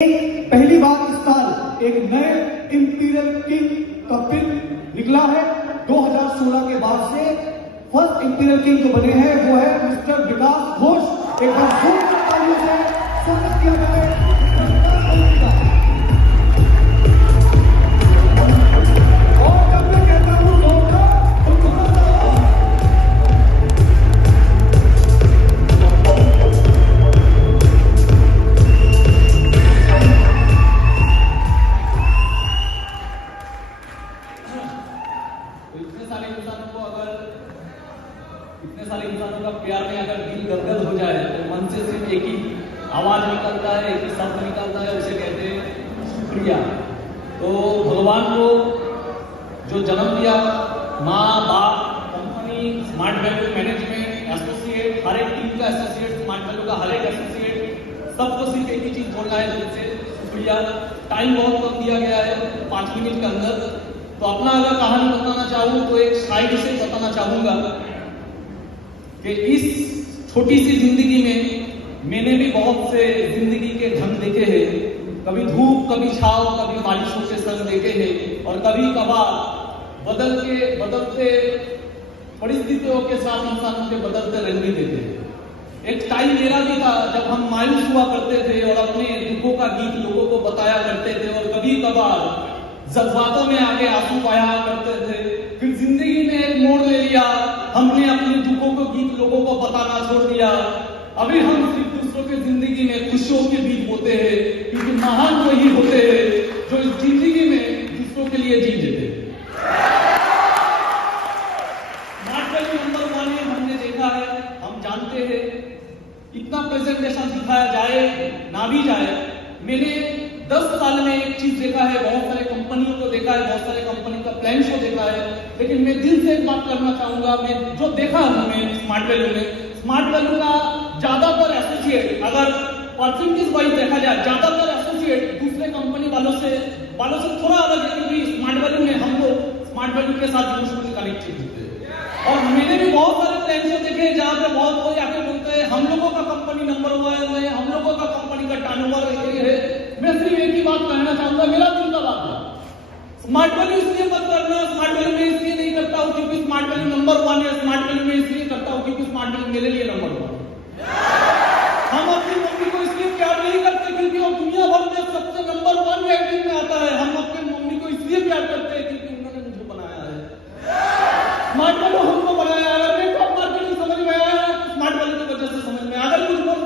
पहली बार इस साल एक नए इंपीरियल किंग का फिल्म निकला है। 2016 के बाद से फर्स्ट इंपीरियल किंग जो बने हैं वो है मिस्टर विकास घोष। एक बार जोरदार तालियों से स्वागत किया जाए। इतने सारे इंसानों का प्यार में अगर दिल गदगद हो जाए तो मन से सिर्फ एक ही आवाज निकलता है, एक ही शब्द निकलता है, उसे कहते हैं शुक्रिया। तो भगवान को जो जन्म दिया, माँ बाप, company, smart value management, associate, हर एक टीम का एसोसिएट, स्मार्ट वैल्यू का हर एक एसोसिएट, सबको सिर्फ एक ही चीज बोलना है दिल से, शुक्रिया। टाइम बहुत कम दिया गया है, 5 मिनट के अंदर। तो अपना अगर कहानी बताना चाहूँ तो एक साइड से बताना चाहूंगा कि इस छोटी सी जिंदगी में मैंने भी बहुत से जिंदगी के ढंग देखे हैं। कभी धूप, कभी छाव, कभी बारिशों के संग देखे हैं, और कभी कभार बदलते परिस्थितियों के साथ इंसानों के बदलते रंग भी देखे हैं। एक टाइम मेरा भी था जब हम मायूस हुआ करते थे और अपने दुखों का गीत लोगों को बताया करते थे, और कभी कभार जज्बातों में आगे आंसू बहाया करते थे। फिर जिंदगी में एक मोड़ ले लिया, हमने अपने दुखों को गीत लोगों को बताना छोड़ दिया। अभी हम सिर्फ दूसरों की जिंदगी में खुशियों के गीत बोते हैं, क्योंकि महान वही होते हैं जो इस जिंदगी में दूसरों के लिए जी देते हैं। नंबर 1 में हमने देखा है, हम जानते हैं, इतना प्रेजेंटेशन दिखाया जाए ना भी जाए, मैंने 10 साल में एक चीज देखा है, बहुत सारे कंपनियों को देखा है, बहुत सारे कंपनी का प्लान शो देखा है, लेकिन मैं दिल से एक बात करना चाहूंगा। मैं जो देखा हमने स्मार्ट वैल्यू का ज्यादातर एसोसिएट, अगर परसेंटेज वाइज देखा जाए, ज्यादातर एसोसिएट दूसरे कंपनी वालों से थोड़ा अलग है, क्योंकि स्मार्ट वैल्यू में हम लोग स्मार्ट वैल्यू के साथ इमोशनली कनेक्टेड होते हैं। और मैंने भी बहुत सारे प्लान शो देखे जहां पे बहुत कोई आके बोलते हैं हम लोगों का कंपनी नंबर 1 है, हम लोगों का कंपनी का टर्नओवर ये है। मैं सिर्फ एक ही बात कहना चाहूंगा, मेरा दिल का बात है, स्मार्ट वैल्यू इसलिए मत करना। स्मार्ट वैल्यू में इसलिए नहीं करता हूं क्योंकि स्मार्ट वैल्यू नंबर 1 है, स्मार्ट वैल्यू में इसलिए करता हूं क्योंकि स्मार्ट वैल्यू मेरे लिए नंबर 1 है। हम अपनी मम्मी को इसलिए प्यार नहीं करते क्योंकि वो दुनिया भर में सबसे नंबर 1 रैंकिंग में आता है। हम अपनी मम्मी को इसलिए प्यार करते हैं क्योंकि उन्होंने मुझे बनाया है। स्मार्ट वैल्यू हमको बनाया है। अगर मेरे को मार्केटिंग समझ में आया है तो स्मार्ट वैल्यू की वजह से समझ में, अगर कुछ बोल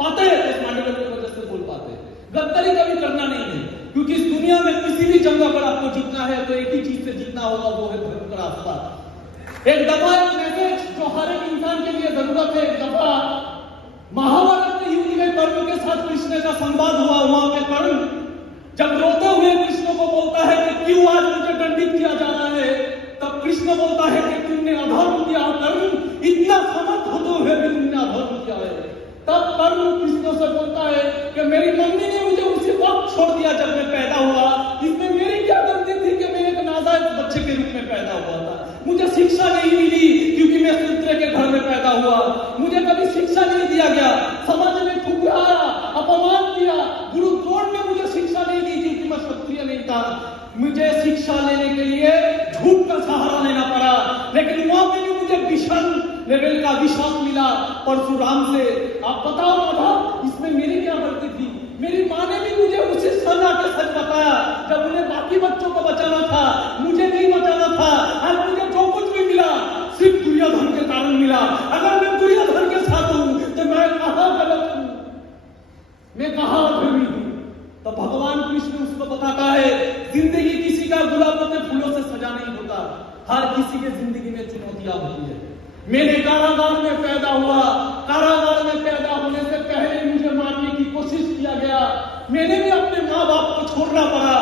पाते हैं तो स्मार्ट वैल्यू की वजह से बोल पाते हैं। गद्दारी कभी करना नहीं है, क्योंकि इस दुनिया में किसी भी जंग पर आपको जीतना है तो एक ही चीज से जीतना होगा, वो है धर्म का रास्ता। एक दफा एक मैसेज जो हर एक इंसान के लिए जरूरत है। एक दफा महाभारत के युद्ध में कर्ण के साथ कृष्ण का संवाद हुआ। वहां पे कर्ण जब रोते हुए कृष्ण को बोलता है कि क्यों आज मुझे दंडित किया जा रहा है, तब कृष्ण बोलता है कि तुमने अधर्म किया कर्ण, इतना समर्थ होते हुए भी तुमने अधर्म किया है। तब कर्ण कृष्ण से बोलता है कि मेरी मम्मी ने मुझे उसी वक्त छोड़ दिया जब मैं पैदा हुआ। इसमें मेरी क्या गलती थी कि मैं एक नाजायज बच्चे के रूप में पैदा हुआ था। मुझे शिक्षा नहीं मिली क्योंकि मैं शूद्र के घर में पैदा हुआ। मुझे कभी शिक्षा नहीं दिया गया, समाज ने ठुकराया, अपमान किया। गुरु द्रोण ने मुझे शिक्षा नहीं दी क्योंकि मैं क्षत्रिय नहीं था। मुझे शिक्षा लेने के लिए झूठ का सहारा लेना पड़ा, लेकिन वहां पे भी मुझे विषम लेवल का विश्वास मिला परशुराम से। आप बताओ माता, इसमें मेरी क्या गलती थी? मेरी माँ ने भी मुझे उसी सजा के सच बताया जब उन्हें बाकी बच्चों को बचाना था, मुझे नहीं बचाना था। आज मुझे जो कुछ भी मिला सिर्फ दुर्योधन के कारण मिला। अगर मैं दुर्योधन के साथ हूं तो मैं कहां गलत हूं, मैं कहां अधर्मी हूं? तो भगवान कृष्ण उसको बताता है जिंदगी किसी का गुलाबों के फूलों से सजा नहीं होता, हर किसी के जिंदगी में चुनौतियां होती है। मैंने कारागार में पैदा हुआ, कारागार में पैदा होने से पहले मुझे मारने की कोशिश किया गया। मैंने भी अपने माँ बाप को छोड़ना पड़ा।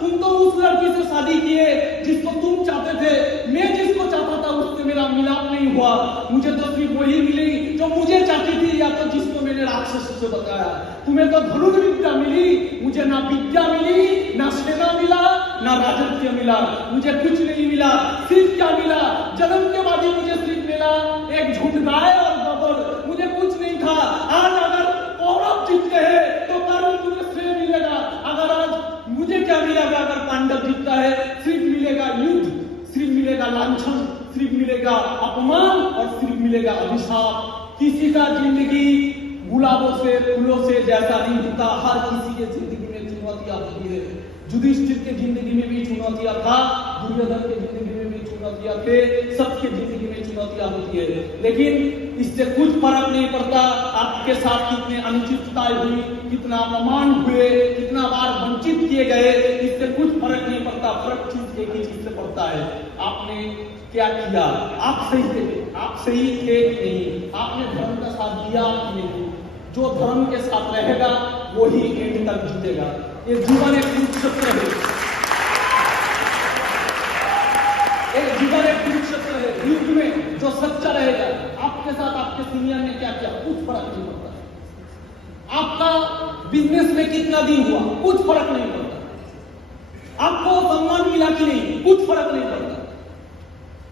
तुम तो उस लड़की से शादी किए जिसको तुम चाहते थे, मैं जिसको चाहता था उससे मेरा मिलाप नहीं हुआ। मुझे तो सिर्फ वही मिली जो मुझे चाहती थी, या तो जिसको मैंने राक्षस से बताया। तुम्हें तो धनुर्विद्या मिली, मुझे ना विद्या मिली, ना सेना मिला, ना राजत्व मिला। मुझे कुछ नहीं मिला। सिर्फ क्या मिला? जन्म के बाद ही मुझे सिर्फ मिला एक झुंड गाय और गोबर। मुझे कुछ नहीं था। आज अगर कौरव जीतते हैं तो कर्ण मुझे तांडव जीतता है, सिर्फ मिलेगा युद्ध, सिर्फ मिलेगा लांछन, सिर्फ मिलेगा अपमान और सिर्फ मिलेगा अभिशाप। किसी का जिंदगी गुलाबों से फूलों से जैसा नहीं होता, हर किसी के जिंदगी में चुनौतियां होती है। युधिष्ठिर के जिंदगी में भी चुनौतियां था, दुर्योधन के जिंदगी में भी चुनौतियां थे, सबके जिंदगी में चुनौतियां होती है। लेकिन इससे कुछ फर्क नहीं पड़ता आपके साथ कितने अनुचितताएं हुई, कितना अपमान हुए, कितना बार वंचित किए गए, इससे कुछ फर्क नहीं पड़ता। फर्क चीज एक ही चीज से पड़ता है, आपने क्या किया। आप सही थे, आप सही थे नहीं, आपने धर्म का साथ दिया नहीं। जो धर्म के साथ रहेगा वही एंड तक जीतेगा। ये जीवन एक कुरुक्षेत्र है, एक जीवन एक कुरुक्षेत्र है। युद्ध में जो सच्चा रहेगा, आपके साथ आपके सीनियर ने क्या किया, कुछ फर्क नहीं पड़ता। आपका बिजनेस में कितना दिन हुआ, कुछ फर्क नहीं पड़ता। आपको सम्मान मिला कि नहीं, कुछ फर्क नहीं पड़ता।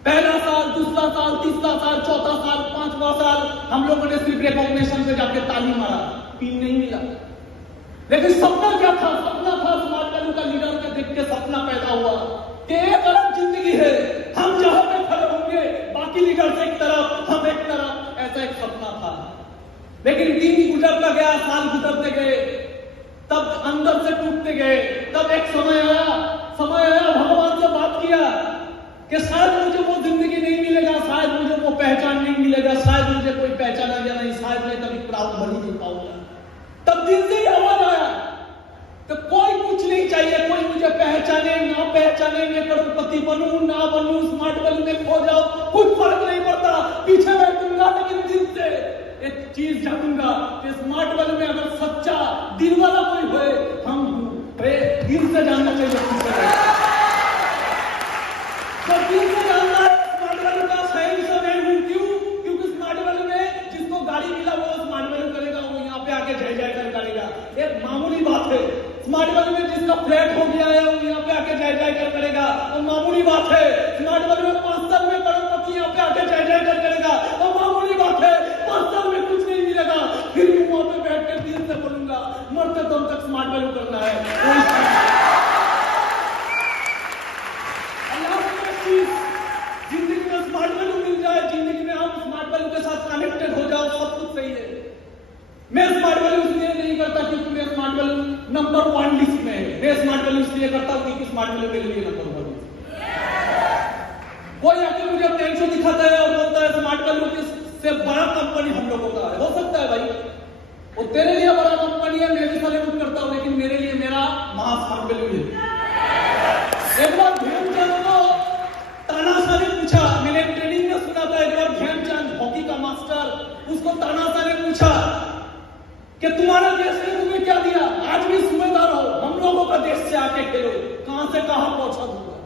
पहला साल, दूसरा साल, तीसरा साल, चौथा साल, पांचवा साल, हम लोगों ने सिर्फ रिकॉग्निशन पे जाके ताली मारा, पिन नहीं मिला। लेकिन सपना क्या था, सपना था समाज वालों का लीडर के देख के सपना पैदा हुआ कि एक अलग जिंदगी है, हम जहां पे खड़े होंगे बाकी लीडर एक तरफ, हम एक तरफ, ऐसा एक सपना था। लेकिन दिन गुजरता गया, साल गुजरते गए, तब अंदर से टूटते गए। तब एक समय आया भगवान से बात किया कि शायद मुझे वो जिंदगी नहीं मिलेगा, शायद मुझे वो पहचान नहीं मिलेगा, शायद मुझे कोई पहचानेगा नहीं, शायद मैं कभी प्राउड बन नहीं पाऊंगा। तब दिल से ही आवाज आया तो कोई कुछ नहीं चाहिए, कोई मुझे पहचाने ना पहचाने, मैं करोड़पति बनूं ना बनूं, स्मार्ट वैली में खो जाओ, कुछ फर्क नहीं पड़ता, पीछे बैठूंगा लेकिन दिल से एक चीज जानूंगा कि स्मार्ट वैली में अगर सच्चा दिल वाला कोई होए, हम दिल से जानना चाहिए। तो दिल से जानना है स्मार्ट वैली का सही से मैं हूं। क्यों? क्योंकि स्मार्ट वैली में जिसको गाड़ी मिला वो स्मार्ट वैली करेगा, वो यहाँ पे आके जय जय कर करेगा, एक मामूली बात है। स्मार्ट वैली में जिसका फ्लैट हो गया है वो यहाँ पे आके जय जय कर करेगा, वो मामूली बात है। स्मार्ट वैली में 5 साल में करोड़पति यहाँ पे आके जय जय कर करेगा, वो मामूली बात है। 5 साल में कुछ नहीं मिलेगा, फिर भी वहां पे बैठ के दिल से बोलूंगा, मरते दम तक स्मार्ट वैली करना है। जिंदगी में स्मार्ट वैल्यू मिल जाए, जिंदगी में हम स्मार्ट वैल्यू के साथ कनेक्टेड हो जाओ, सब कुछ सही है। मैं स्मार्ट वैल्यू इसलिए नहीं करता क्योंकि मैं स्मार्ट वैल्यू नंबर 1 लिस्ट में है। मैं स्मार्ट वैल्यू इसलिए करता हूं क्योंकि स्मार्ट वैल्यू मेरे लिए नंबर 1 है। कोई आके मुझे अपने एंशो दिखाता है और बोलता है स्मार्ट वैल्यू से बड़ा कंपनी हम लोगों का है। हो सकता है भाई, वो तेरे लिए बड़ा कंपनी है, मैं भी सेलिब्रेट करता हूं, लेकिन मेरे लिए मेरा महास्मार्ट वैल्यू है। एक बार ध्यानचंद को तानाशाह ने पूछा, मैंने ट्रेनिंग में सुना था, एक बार ध्यानचंद हॉकी का मास्टर, उसको तानाशाह ने पूछा कि तुम्हारा देश ने तुम्हें क्या दिया, आज भी सूबेदार हो, हम लोगों का देश से आके खेलो, कहां से कहां पहुंचा दूंगा।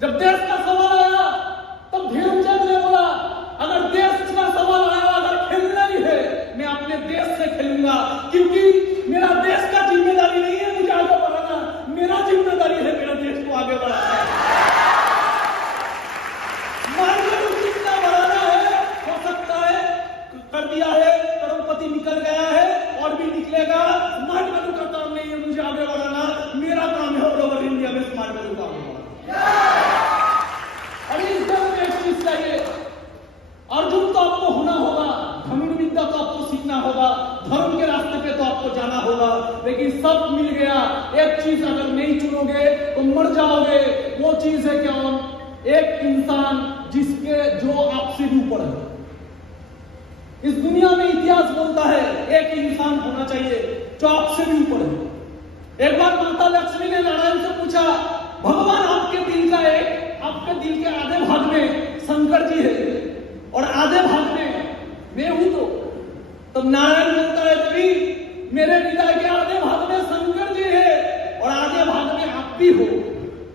जब देश का सवाल आया तब ध्यानचंद ने बोला, अगर देश का सवाल आया, अगर खेलना ही है, मैं अपने देश से खेलूंगा, क्योंकि मेरा देश का जिम्मेदारी नहीं है मुझे आगे बढ़ाना, मेरा जिम्मेदारी है मेरा देश को आगे बढ़ाना। कितना बढ़ाना है, हो सकता है कर दिया है, करोड़पति निकल गया है और भी निकलेगा। स्मार्ट वैल्यू का काम नहीं है मुझे आगे बढ़ाना, मेरा काम है ऑल ओवर इंडिया में स्मार्ट वैल्यू का और इस देश में एक चीज चाहिए, अर्जुन तो आपको होना होगा, धनुर्विद्या तो आपको सीखना होगा, धर्म के रास्ते पे तो आपको जाना होगा, लेकिन सब मिल गया। एक चीज अगर नहीं चुनोगे तो मर जाओगे। वो चीज है क्या? एक इंसान जिसके जो आपसे भी ऊपर है। इस दुनिया में इतिहास बोलता है एक इंसान होना चाहिए जो आपसे भी ऊपर है। एक बार माता लक्ष्मी ने नारायण से पूछा, भगवान आपके दिल के आधे भाग में शंकर जी है और आधे भाग में मैं हूं, तो तब नारायण बोलता है कि मेरे हृदय के आधे भाग में शंकर जी है और आधे भाग में आप भी हो।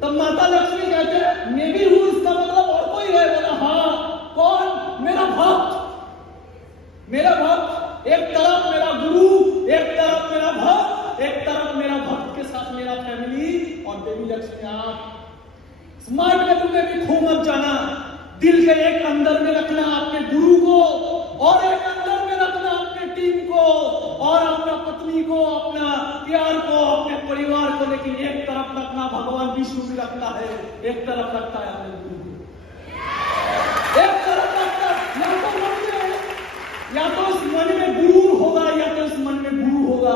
तब माता लक्ष्मी कहते हैं मैं भी हूं, इसका मतलब और कोई है? बोला हाँ, कौन? मेरा भक्त। मेरा भक्त, एक तरफ मेरा गुरु, एक तरफ मेरा भक्त, एक तरफ मेरा भक्त के साथ मेरा फैमिली और देवी लक्ष्मी आप। स्मार्ट वैल्यू में भी खो मत जाना, दिल के एक अंदर में रखना अपने गुरु को और एक अंदर में रखना अपने टीम को और अपना पत्नी को, अपना प्यार को, अपने परिवार को, लेकिन एक तरफ रखना भगवान विष्णु भी रखता है, एक तरफ रखता है अपने गुरु को, एक तरफ रखता है। या तो इस मन में गुरु होगा या तो इस मन में गुरु होगा,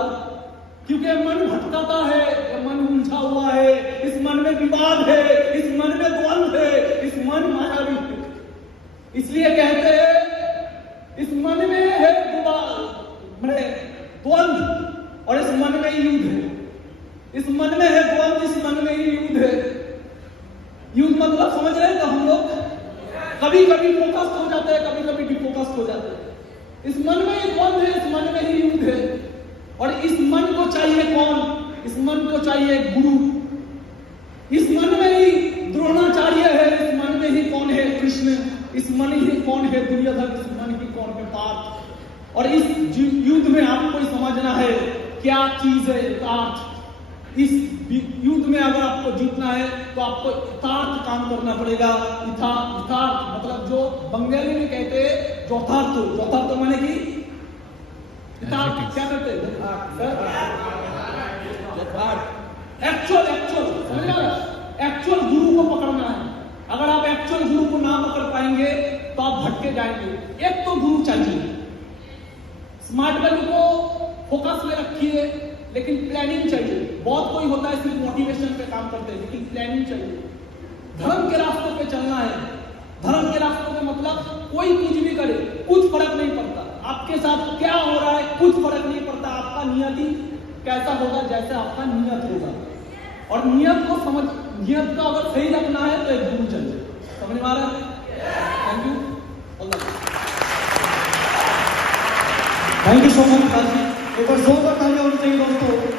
क्योंकि मन भटकाता है, मन उलझा हुआ है, इस मन में विवाद है, इस मन में द्वंद है, इस मन मायावी है। इसलिए कहते हैं इस मन में है द्वंद और इस मन में युद्ध है। इस मन में है द्वंद, इस मन में ही युद्ध है। युद्ध मतलब समझ रहे हैं तो हम लोग कभी कभी फोकस हो जाते हैं, कभी कभी डिफोकस हो जाते हैं। इस मन में ही द्वंद है, इस मन में ही युद्ध है। और इस मन को चाहिए कौन? इस मन को चाहिए गुरु। इस मन में ही द्रोणाचार्य है, इस मन में ही कौन है? कृष्ण। इस मन ही कौन है? दुर्योधन। इस मन ही कौन है? पार्थ। और इस युद्ध में आपको समझना है क्या चीज है यथार्थ। इस युद्ध में अगर आपको जीतना है तो आपको यथार्थ काम करना पड़ेगा। यथार्थ मतलब जो बंगाली में कहते हैं यथार्थ माने की क्या करते हैं? एक्चुअल गुरु को पकड़ना है। अगर आप एक्चुअल गुरु को ना पकड़ पाएंगे तो आप भटके जाएंगे। एक तो गुरु चाहिए। स्मार्ट वैल्यू को फोकस में रखिए, लेकिन प्लानिंग चाहिए। बहुत कोई होता है सिर्फ मोटिवेशन पे काम करते हैं, लेकिन प्लानिंग चाहिए। धर्म के रास्ते पे चलना है। धर्म के रास्ते पे मतलब कोई कुछ भी करे, कुछ फर्क नहीं पड़ता। आपके साथ क्या हो रहा है कुछ फर्क नहीं पड़ता। आपका नियत ही कैसा होगा, जैसा आपका नियत होगा। और नियत को समझ, नियत का अगर सही रखना है तो एक गुरु चाहिए। समझ में आ रहा है? Thank you. Thank you so much. एक बार जोरदार तालियां होनी चाहिए दोस्तों।